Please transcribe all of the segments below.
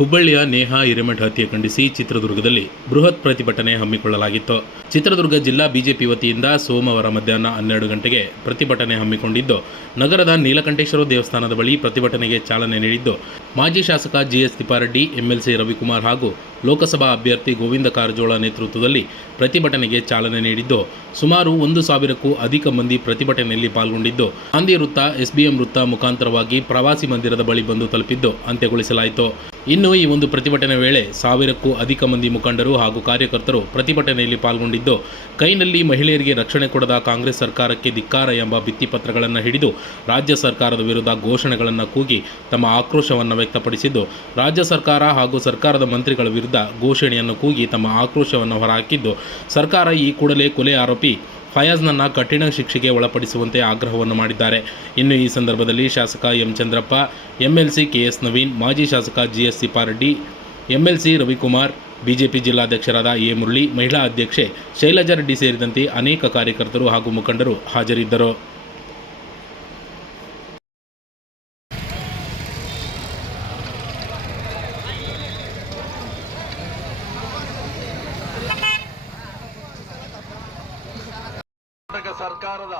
ಹುಬ್ಬಳ್ಳಿಯ ನೇಹಾ ಹಿರೇಮಠ ಹತ್ಯೆ ಖಂಡಿಸಿ ಚಿತ್ರದುರ್ಗದಲ್ಲಿ ಬೃಹತ್ ಪ್ರತಿಭಟನೆ ಹಮ್ಮಿಕೊಳ್ಳಲಾಗಿತ್ತು. ಚಿತ್ರದುರ್ಗ ಜಿಲ್ಲಾ ಬಿಜೆಪಿ ವತಿಯಿಂದ ಸೋಮವಾರ ಮಧ್ಯಾಹ್ನ ಹನ್ನೆರಡು ಗಂಟೆಗೆ ಪ್ರತಿಭಟನೆ ಹಮ್ಮಿಕೊಂಡಿದ್ದು, ನಗರದ ನೀಲಕಂಠೇಶ್ವರ ದೇವಸ್ಥಾನದ ಬಳಿ ಪ್ರತಿಭಟನೆಗೆ ಚಾಲನೆ ನೀಡಿದ್ದು ಮಾಜಿ ಶಾಸಕ ಜಿಎಸ್ ತಿಪ್ಪಾರೆಡ್ಡಿ, ಎಂಎಲ್ಸಿ ರವಿಕುಮಾರ್ ಹಾಗೂ ಲೋಕಸಭಾ ಅಭ್ಯರ್ಥಿ ಗೋವಿಂದ ಕಾರಜೋಳ ನೇತೃತ್ವದಲ್ಲಿ ಪ್ರತಿಭಟನೆಗೆ ಚಾಲನೆ ನೀಡಿದ್ದು, ಸುಮಾರು ಒಂದು ಸಾವಿರಕ್ಕೂ ಅಧಿಕ ಮಂದಿ ಪ್ರತಿಭಟನೆಯಲ್ಲಿ ಪಾಲ್ಗೊಂಡಿದ್ದು ಗಾಂಧಿ ವೃತ್ತ, ಎಸ್ಬಿಎಂ ವೃತ್ತ ಮುಖಾಂತರವಾಗಿ ಪ್ರವಾಸಿ ಮಂದಿರದ ಬಳಿ ಬಂದು ತಲುಪಿದ್ದು ಅಂತ್ಯಗೊಳಿಸಲಾಯಿತು. ಇನ್ನು ಈ ಒಂದು ಪ್ರತಿಭಟನೆ ವೇಳೆ ಸಾವಿರಕ್ಕೂ ಅಧಿಕ ಮಂದಿ ಮುಖಂಡರು ಹಾಗೂ ಕಾರ್ಯಕರ್ತರು ಪ್ರತಿಭಟನೆಯಲ್ಲಿ ಪಾಲ್ಗೊಂಡಿದ್ದು, ಕೈನಲ್ಲಿ ಮಹಿಳೆಯರಿಗೆ ರಕ್ಷಣೆ ಕೊಡದ ಕಾಂಗ್ರೆಸ್ ಸರ್ಕಾರಕ್ಕೆ ಧಿಕ್ಕಾರ ಎಂಬ ಭಿತ್ತಿಪತ್ರಗಳನ್ನು ಹಿಡಿದು, ರಾಜ್ಯ ಸರ್ಕಾರದ ವಿರುದ್ಧ ಘೋಷಣೆಗಳನ್ನು ಕೂಗಿ ತಮ್ಮ ಆಕ್ರೋಶವನ್ನು ವ್ಯಕ್ತಪಡಿಸಿದ್ದು, ರಾಜ್ಯ ಸರ್ಕಾರ ಹಾಗೂ ಸರ್ಕಾರದ ಮಂತ್ರಿಗಳ ವಿರುದ್ಧ ಘೋಷಣೆಯನ್ನು ಕೂಗಿ ತಮ್ಮ ಆಕ್ರೋಶವನ್ನು ಹೊರಹಾಕಿದ್ದು, ಸರ್ಕಾರ ಈ ಕೂಡಲೇ ಕೊಲೆ ಆರೋಪಿ ಫಯಾಜ್ನನ್ನು ಕಠಿಣ ಶಿಕ್ಷೆಗೆ ಒಳಪಡಿಸುವಂತೆ ಆಗ್ರಹವನ್ನು ಮಾಡಿದ್ದಾರೆ. ಇನ್ನು ಈ ಸಂದರ್ಭದಲ್ಲಿ ಶಾಸಕ M Chandrappa MLC KS Naveen, ಮಾಜಿ ಶಾಸಕ GS Sipareddy MLC Ravikumar, BJP ಜಿಲ್ಲಾಧ್ಯಕ್ಷರಾದ A Murali, ಮಹಿಳಾ ಅಧ್ಯಕ್ಷೆ ಶೈಲಜಾ ರೆಡ್ಡಿ ಸೇರಿದಂತೆ ಅನೇಕ ಕಾರ್ಯಕರ್ತರು ಹಾಗೂ ಮುಖಂಡರು ಹಾಜರಿದ್ದರು ಕರ್ನಾಟಕ ಸರ್ಕಾರದ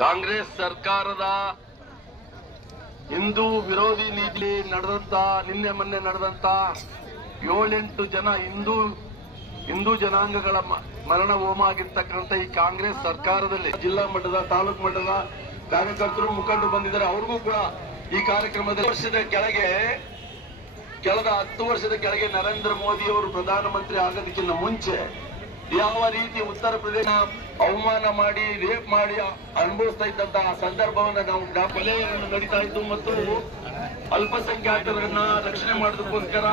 ಕಾಂಗ್ರೆಸ್ ಸರ್ಕಾರದ ಹಿಂದೂ ವಿರೋಧಿ ನೀತಿ ನಡೆದಂತ, ನಿನ್ನೆ ಮೊನ್ನೆ ನಡೆದಂತ ಏಳೆಂಟು ಜನ ಹಿಂದೂ ಹಿಂದೂ ಜನಾಂಗಗಳ ಮರಣ ಹೋಮ ಆಗಿರ್ತಕ್ಕಂಥ ಈ ಕಾಂಗ್ರೆಸ್ ಸರ್ಕಾರದಲ್ಲಿ ಜಿಲ್ಲಾ ಮಟ್ಟದ, ತಾಲೂಕು ಮಟ್ಟದ ಕಾರ್ಯಕರ್ತರು ಮುಖಂಡರು ಬಂದಿದ್ದಾರೆ. ಅವ್ರಿಗೂ ಕೂಡ ಈ ಕಾರ್ಯಕ್ರಮದ ವರ್ಷದ ಕೆಳಗೆ ಕಳೆದ ಹತ್ತು ವರ್ಷದ ಕೆಳಗೆ ನರೇಂದ್ರ ಮೋದಿ ಅವರು ಪ್ರಧಾನಮಂತ್ರಿ ಆಗೋದಕ್ಕಿಂತ ಮುಂಚೆ ಯಾವ ರೀತಿ ಉತ್ತರ ಪ್ರದೇಶ ಅವಮಾನ ಮಾಡಿ ರೇಪ್ ಮಾಡಿ ಅನುಭವಿಸ್ತಾ ಇದ್ದಂತಹ ಸಂದರ್ಭವನ್ನ ನಾವು ಜ್ಞಾಪನೆ ನಡೀತಾ ಇದ್ದು ಮತ್ತು ಅಲ್ಪಸಂಖ್ಯಾತರನ್ನ ರಕ್ಷಣೆ ಮಾಡೋದಕ್ಕೋಸ್ಕರ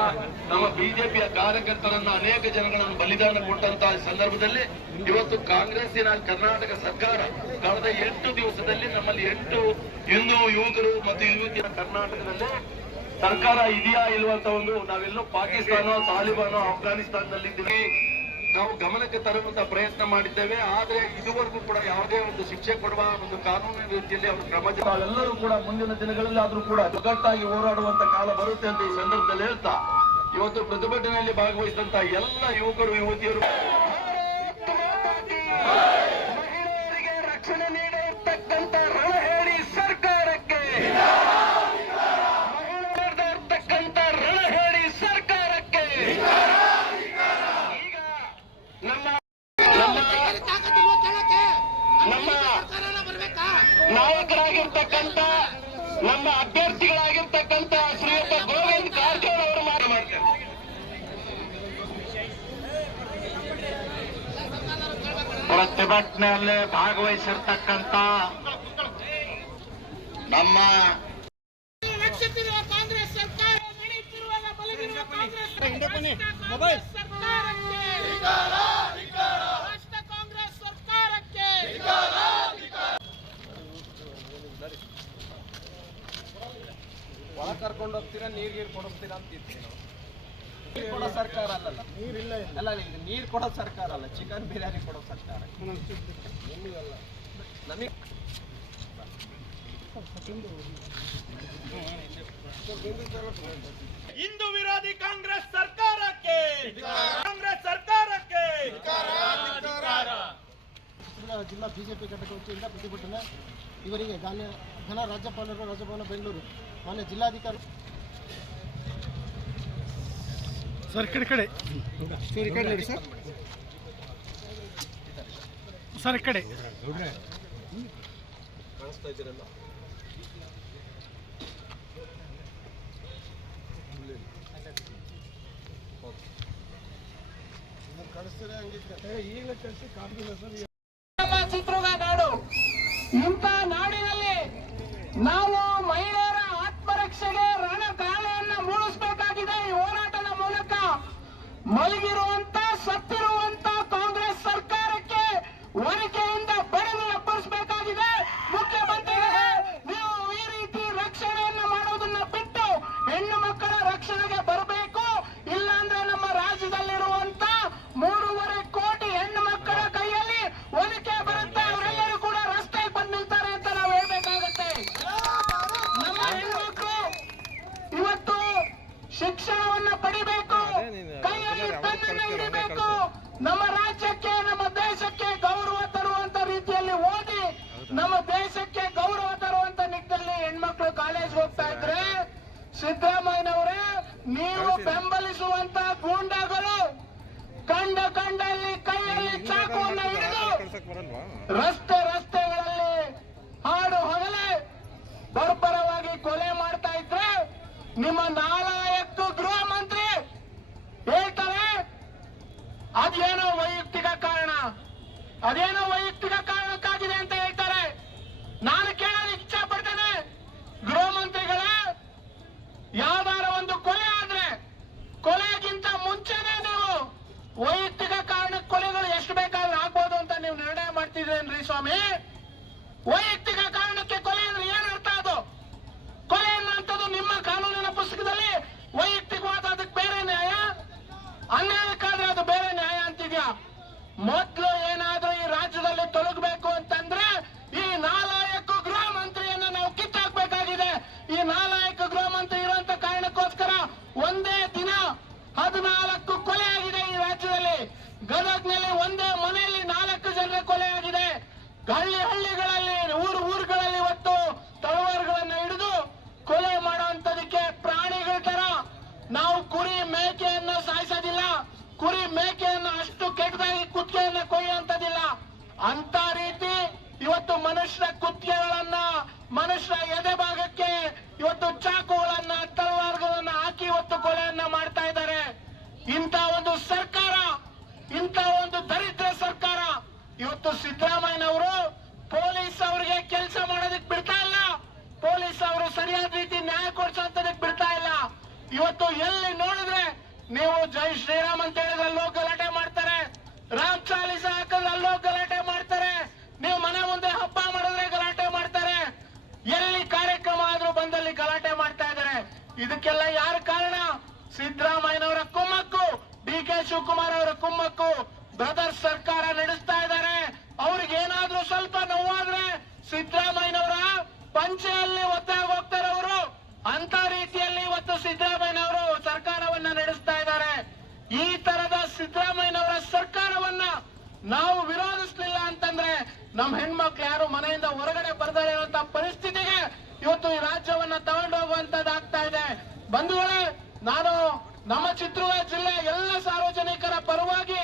ನಮ್ಮ ಬಿಜೆಪಿಯ ಕಾರ್ಯಕರ್ತರನ್ನ ಅನೇಕ ಜನಗಳನ್ನು ಬಲಿದಾನ ಕೊಟ್ಟಂತಹ ಸಂದರ್ಭದಲ್ಲಿ ಇವತ್ತು ಕಾಂಗ್ರೆಸ್ಸಿನ ಕರ್ನಾಟಕ ಸರ್ಕಾರ ಕಳೆದ ಎಂಟು ದಿವಸದಲ್ಲಿ ನಮ್ಮಲ್ಲಿ ಎಂಟು ಹಿಂದೂ ಯುವಕರು ಮತ್ತು ಯುವತಿಯ ಕರ್ನಾಟಕದಲ್ಲಿ ಸರ್ಕಾರ ಇದೆಯಾ ಇಲ್ವಂತ ಒಂದು ನಾವೆಲ್ಲೋ ಪಾಕಿಸ್ತಾನ ತಾಲಿಬಾನ ಅಫ್ಘಾನಿಸ್ತಾನದಲ್ಲಿದ್ದೀವಿ ನಾವು ಗಮನಕ್ಕೆ ತರುವಂತ ಪ್ರಯತ್ನ ಮಾಡಿದ್ದೇವೆ, ಆದ್ರೆ ಇದುವರೆಗೂ ಕೂಡ ಯಾವುದೇ ಒಂದು ಶಿಕ್ಷೆ ಕೊಡುವ ಒಂದು ಕಾನೂನಿನ ರೀತಿಯಲ್ಲಿ ಅವರು ಕ್ರಮ ಎಲ್ಲರೂ ಕೂಡ ಮುಂದಿನ ದಿನಗಳಲ್ಲಿ ಆದ್ರೂ ಕೂಡ ಒಗ್ಗಟ್ಟಾಗಿ ಹೋರಾಡುವಂತ ಕಾಲ ಬರುತ್ತೆ ಅಂತ ಈ ಸಂದರ್ಭದಲ್ಲಿ ಹೇಳ್ತಾ, ಇವತ್ತು ಪ್ರತಿಭಟನೆಯಲ್ಲಿ ಭಾಗವಹಿಸಿದಂತ ಎಲ್ಲ ಯುವಕರು, ಯುವತಿಯರು ಪ್ರತಿಭಟನೆಯಲ್ಲಿ ಭಾಗವಹಿಸಿರ್ತಕ್ಕಂಥ ನಮ್ಮ ರಕ್ಷಿಸಿರುವ ಕಾಂಗ್ರೆಸ್ ಸರ್ಕಾರ ನಡೆಯುತ್ತಿರುವ ಬಲವಿರುವ ಕಾಂಗ್ರೆಸ್ ಕಾಂಗ್ರೆಸ್ ಸರ್ಕಾರಕ್ಕೆ. ರಾಷ್ಟ್ರ ಕಾಂಗ್ರೆಸ್ ಸರ್ಕಾರಕ್ಕೆ. ಒಳ ಕರ್ಕೊಂಡು ಹೋಗ್ತೀರಾ ನೀರ್ ಗೀರ್ ಕೊಡಿಸ್ತೀರಾ ಅಂತ ಇರ್ತೀವಿ ನಾವು. ನೀರ್ ಕೊಡೋ ಸರ್ಕಾರ ಅಲ್ಲ ನೀರಿಲ್ಲ ಅಲ್ಲ ಇದು ನೀರ್ ಕೊಡೋ ಸರ್ಕಾರ ಅಲ್ಲ ಚಿಕನ್ ಬಿರಿಯಾನಿ ಕೊಡೋ ಸರ್ಕಾರ. ನಮಗೆ ಹಿಂದೂ ವಿರೋಧಿ ಕಾಂಗ್ರೆಸ್ ಸರ್ಕಾರಕ್ಕೆ ಕಾಂಗ್ರೆಸ್ ಸರ್ಕಾರಕ್ಕೆ ಜಿಲ್ಲಾ ಬಿಜೆಪಿ ಘಟಕ ವತಿಯಿಂದ ಪ್ರತಿಭಟನೆ. ಇವರಿಗೆ ಗಾನ್ಯ ಘನ ರಾಜ್ಯಪಾಲರು ರಾಜಭವನ ಬೆಂಗಳೂರು ಮಾನ್ಯ ಜಿಲ್ಲಾಧಿಕಾರಿ ಸರ್ ಕಡೆ ಕಡೆ. ಸರ್ ಕಡೆ ನೋಡಿ ಸರ್. ಕಡೆ. ಕಾಣಿಸ್ತಾ ಇದ್ದೀರಲ್ಲ ನಾಡು. ಇಂಥ ನಾಡಿನಲ್ಲಿ ನಾವು ಮಹಿಳೆಯರ ಮಲಗಿರುವಂತ ಸತ್ತಿರುವಂತ ಕಾಂಗ್ರೆಸ್ ಸರ್ಕಾರಕ್ಕೆ ಒನಕೆಯಿಂದ ಬಡದು ಎಬ್ಬರಿಸಬೇಕಾಗಿದೆ ಮುಖ್ಯಮಂತ್ರಿಗಳೇ ನೀವು ಈ ರೀತಿ ರಕ್ಷಣೆಯನ್ನ ಮಾಡೋದನ್ನ ಬಿಟ್ಟು ಹೆಣ್ಣು ಮಕ್ಕಳ ರಕ್ಷಣೆಗೆ ಬರಬೇಕು. ಇಲ್ಲಾಂದ್ರೆ ನಮ್ಮ ರಾಜ್ಯದಲ್ಲಿರುವಂತ ಮೂರುವರೆ ಕೋಟಿ ಹೆಣ್ಣು ಮಕ್ಕಳ ಕೈಯಲ್ಲಿ ಒನಕೆ ಬರುತ್ತೆ. ಅವರೆಲ್ಲರೂ ಕೂಡ ರಸ್ತೆಗೆ ಬಂದು ನಿಲ್ತಾರೆ ಅಂತ ನಾವು ಹೇಳ್ಬೇಕಾಗತ್ತೆ. ನಮ್ಮ ಶಿಕ್ಷಣವನ್ನ ಪಡಿಬೇಕು. ಹಿಡಿಬೇಕು ನಮ್ಮ ರಾಜ್ಯಕ್ಕೆ ನಮ್ಮ ದೇಶಕ್ಕೆ ಗೌರವ ತರುವಂತ ರೀತಿಯಲ್ಲಿ ಓದಿ ನಮ್ಮ ದೇಶಕ್ಕೆ ಗೌರವ ತರುವಂತ ನಿಟ್ಟಿನಲ್ಲಿ ಹೆಣ್ಮಕ್ಳು ಕಾಲೇಜ್ ಹೋಗ್ತಾ ಇದ್ರೆ ಸಿದ್ದರಾಮಯ್ಯನವರೇ ನೀವು ಬೆಂಬಲಿಸುವಂತ ಗೂಂಡಾಗಳು ಕಂಡ ಕಂಡಲ್ಲಿ ಕೈಯಲ್ಲಿ ಚಾಕುವನ್ನ ಹಿಡಿದು ರಸ್ತೆ ರಸ್ತೆಗಳಲ್ಲಿ ಹಾಡು ಹೊಗಲೆ ಬರ್ಬರವಾಗಿ ಕೊಲೆ ಮಾಡ್ತಾ ಇದ್ರೆ ನಿಮ್ಮ ನಾಲಾಯಕ ಗೃಹ ಮಂತ್ರಿ ಹೇಳ್ತಾರೆ ಅದೇನೋ ವೈಯಕ್ತಿಕ ಕಾರಣ ಅದೇನೋ ವೈಯಕ್ತಿಕ ಕಾರಣಕ್ಕಾಗಿದೆ ಅಂತ ಹೇಳ್ತಾರೆ. ನಾನು ಕೇಳಲು ಇಚ್ಛೆ ಪಡ್ತೇನೆ ಗೃಹ ಮಂತ್ರಿಗಳ ಯಾವ್ದಾರ ಒಂದು ಕೊಲೆ ಆದ್ರೆ, ಕೊಲೆಗಿಂತ ಮುಂಚೆನೆ ನೀವು ವೈಯಕ್ತಿಕ ಕಾರಣಕ್ಕೆ ಕೊಲೆಗಳು ಎಷ್ಟು ಬೇಕಾದ್ರೂ ಆಗ್ಬೋದು ಅಂತ ನೀವು ನಿರ್ಣಯ ಮಾಡ್ತಿದ್ರೇನ್ರಿ ಸ್ವಾಮಿ? ವೈಯಕ್ತಿಕ ನೀವು ಜೈ ಶ್ರೀರಾಮ್ ಅಂತ ಹೇಳಿದ್ರೆ ಅಲ್ಲೋ ಗಲಾಟೆ ಮಾಡ್ತಾರೆ. ರಾಮ್ ಚಾಲಿಸ ಹಾಕಿದ್ರೆ ಅಲ್ಲೋ ಗಲಾಟೆ ಮಾಡ್ತಾರೆ. ನೀವು ಮನೆ ಮುಂದೆ ಹಬ್ಬ ಮಾಡಿದ್ರೆ ಗಲಾಟೆ ಮಾಡ್ತಾರೆ. ಎಲ್ಲಿ ಕಾರ್ಯಕ್ರಮ ಆದ್ರೂ ಬಂದಲ್ಲಿ ಗಲಾಟೆ ಮಾಡ್ತಾ ಇದ್ದಾರೆ. ಇದಕ್ಕೆಲ್ಲ ಯಾರ ಕಾರಣ? ಸಿದ್ದರಾಮಯ್ಯನವರ ಕುಮ್ಮಕ್ಕು, ಡಿ ಕೆ ಶಿವಕುಮಾರ್ ಅವರ ಕುಮ್ಮಕ್ಕು. ಬ್ರದರ್ಸ್ ಸರ್ಕಾರ ನಡೆಸ್ತಾ ಇದ್ದಾರೆ. ಅವ್ರಿಗೇನಾದ್ರೂ ಸ್ವಲ್ಪ ನೋವಾದ್ರೆ ಸಿದ್ದರಾಮಯ್ಯನವರ ಪಂಚೆಯಲ್ಲಿ ಒತ್ತಾಗ ಹೋಗ್ತಾರೆ ಅವರು. ಅಂತ ರೀತಿಯಲ್ಲಿ ಇವತ್ತು ಸಿದ್ದರಾಮಯ್ಯನವರು ಸರ್ಕಾರವನ್ನ ನಡೆಸ್ತಾ ಇದ್ದಾರೆ ಈ ತರದ ಸಿದ್ದರಾಮಯ್ಯನವರ ಸರ್ಕಾರವನ್ನ ನಾವು ವಿರೋಧಿಸ್ಲಿಲ್ಲ ಅಂತಂದ್ರೆ ನಮ್ಮ ಹೆಣ್ಮಕ್ಳು ಯಾರು ಮನೆಯಿಂದ ಹೊರಗಡೆ ಬರ್ತಾರೆ ಅಂತ ಪರಿಸ್ಥಿತಿಗೆ ಇವತ್ತು ಈ ರಾಜ್ಯವನ್ನ ತಗೊಂಡು ಹೋಗುವಂತದ್ದಾಗ್ತಾ ಇದೆ. ಬಂಧುಗಳೇ, ನಾನು ನಮ್ಮ ಚಿತ್ರದುರ್ಗ ಜಿಲ್ಲೆ ಎಲ್ಲ ಸಾರ್ವಜನಿಕರ ಪರವಾಗಿ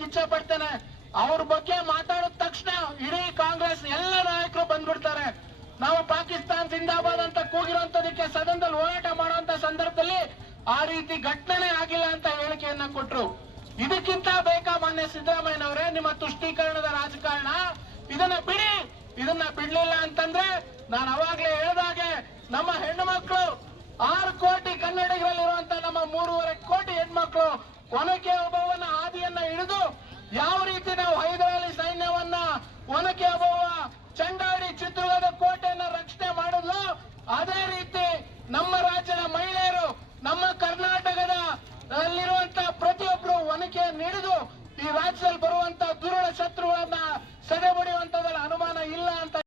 ನಾನು ಪಡ್ತಾನೆ ಪಡ್ತೇನೆ. ಅವ್ರ ಬಗ್ಗೆ ಮಾತಾಡಿದ ತಕ್ಷಣ ಇಡೀ ಕಾಂಗ್ರೆಸ್ ಎಲ್ಲ ನಾಯಕರು ಬಂದ್ಬಿಡ್ತಾರೆ. ನಾವು ಪಾಕಿಸ್ತಾನ್ ಜಿಂದಾಬಾದ್ ಅಂತ ಕೂಗಿರುವಂತದಕ್ಕೆ ಸದನದಲ್ಲಿ ಹೋರಾಟ ಮಾಡುವಂತ ಸಂದರ್ಭದಲ್ಲಿ ಆ ರೀತಿ ಘಟನೆ ಆಗಿಲ್ಲ ಅಂತ ಹೇಳಿಕೆಯನ್ನ ಕೊಟ್ರು. ಇದಕ್ಕಿಂತ ಬೇಕಾ ಮಾನ್ಯ ಸಿದ್ದರಾಮಯ್ಯನವರೇ, ನಿಮ್ಮ ತುಷ್ಟೀಕರಣದ ರಾಜಕಾರಣ? ಇದನ್ನ ಬಿಡಿ. ಇದನ್ನ ಬಿಡ್ಲಿಲ್ಲ ಅಂತಂದ್ರೆ ನಾನು ಅವಾಗ್ಲೇ ಹೇಳ್ದಾಗೆ ನಮ್ಮ ಹೆಣ್ಣು ಮಕ್ಕಳು ಆರು ಕೋಟಿ ಕನ್ನಡಿಗರಲ್ಲಿರುವಂತ ನಮ್ಮ ಮೂರುವರೆ ಕೋಟಿ ಹೆಣ್ಮಕ್ಳು ಒನಕೆ ಒಬ್ಬವನ ಹಾದಿಯನ್ನ ಹಿಡಿದು ಯಾವ ರೀತಿ ನಾವು ಹೈದರಾಲಿ ಸೈನ್ಯವನ್ನ ಒನಕೆ ಚಂಡಾಡಿ